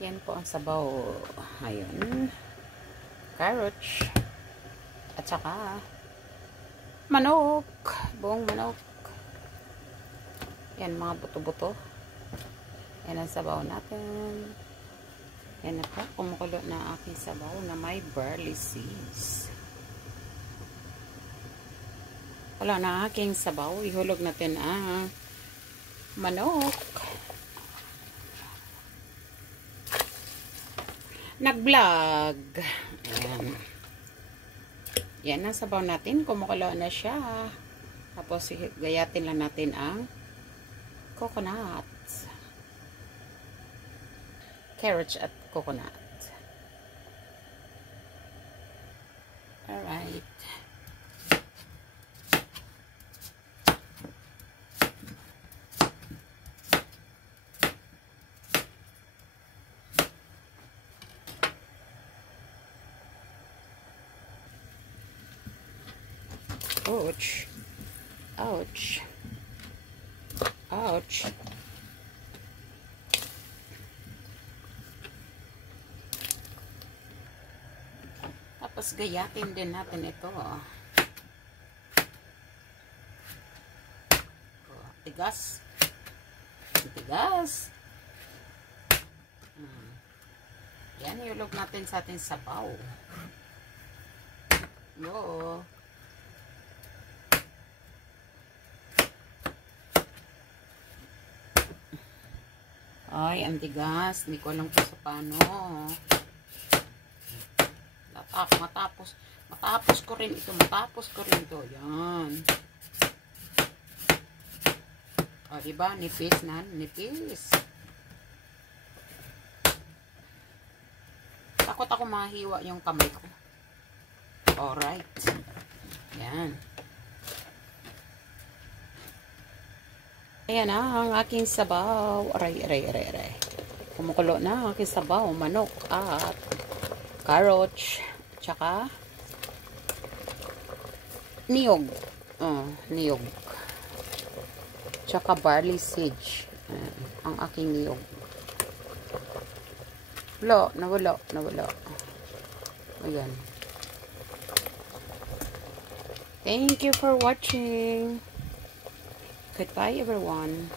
Yan po ang sabaw. Ayun. Carrots. At saka manok. Buong manok. Yan, mga buto-buto. Yan ang sabaw natin. Yan na po. Kumukulo na aking sabaw na may barley seeds. Wala na aking sabaw. Ihulog natin ang manok. Nag-vlog. Ayan. Yan ang sabaw natin. Kumukulo na siya. Tapos gayatin lang natin ang coconut. Carrots at coconut. Alright. Ouch. Ouch. Ouch. Tapos gayatin din natin ito. Tigas. Tigas. Yan, iulog natin sa ating sabaw. Yo. Ay, ang tigas. Hindi ko alam kung sa paano. Matapos ko rin ito. Yan. O, diba? Nipis na. Nipis. Takot ako mahiwa yung kamay ko. Alright. Yan. Ayan na ang aking sabaw. Aray. Kumukulo na ang aking sabaw. Manok at carrots. Tsaka niyog. Niyog. Tsaka barley seeds. Ang aking niyog. Nawala. Ayan. Thank you for watching. Goodbye, everyone.